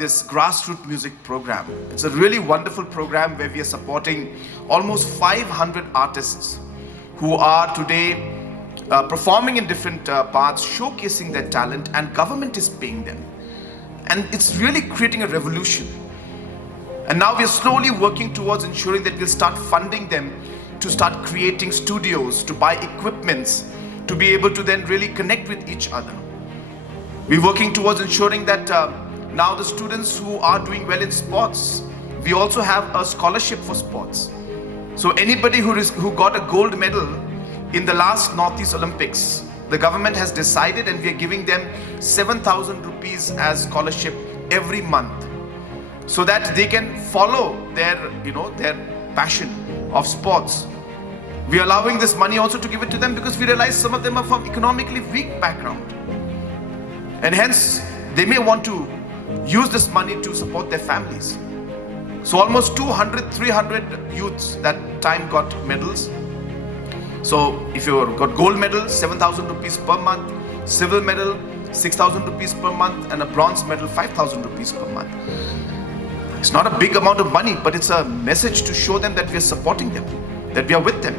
This grassroots music program. It's a really wonderful program where we are supporting almost 500 artists who are today performing in different parts, showcasing their talent, and government is paying them. And it's really creating a revolution. And now we're slowly working towards ensuring that we'll start funding them to start creating studios, to buy equipments, to be able to then really connect with each other. We're working towards ensuring that now the students who are doing well in sports, we also have a scholarship for sports. So anybody who got a gold medal in the last Northeast Olympics, the government has decided and we are giving them 7,000 rupees as scholarship every month, so that they can follow their passion of sports. We are allowing this money also to give it to them because we realize some of them are from economically weak background, and hence they may want to use this money to support their families. So almost 200-300 youths that time got medals. So if you got gold medal, 7,000 rupees per month, silver medal 6,000 rupees per month, and a bronze medal 5,000 rupees per month. It's not a big amount of money, but it's a message to show them that we are supporting them, that we are with them.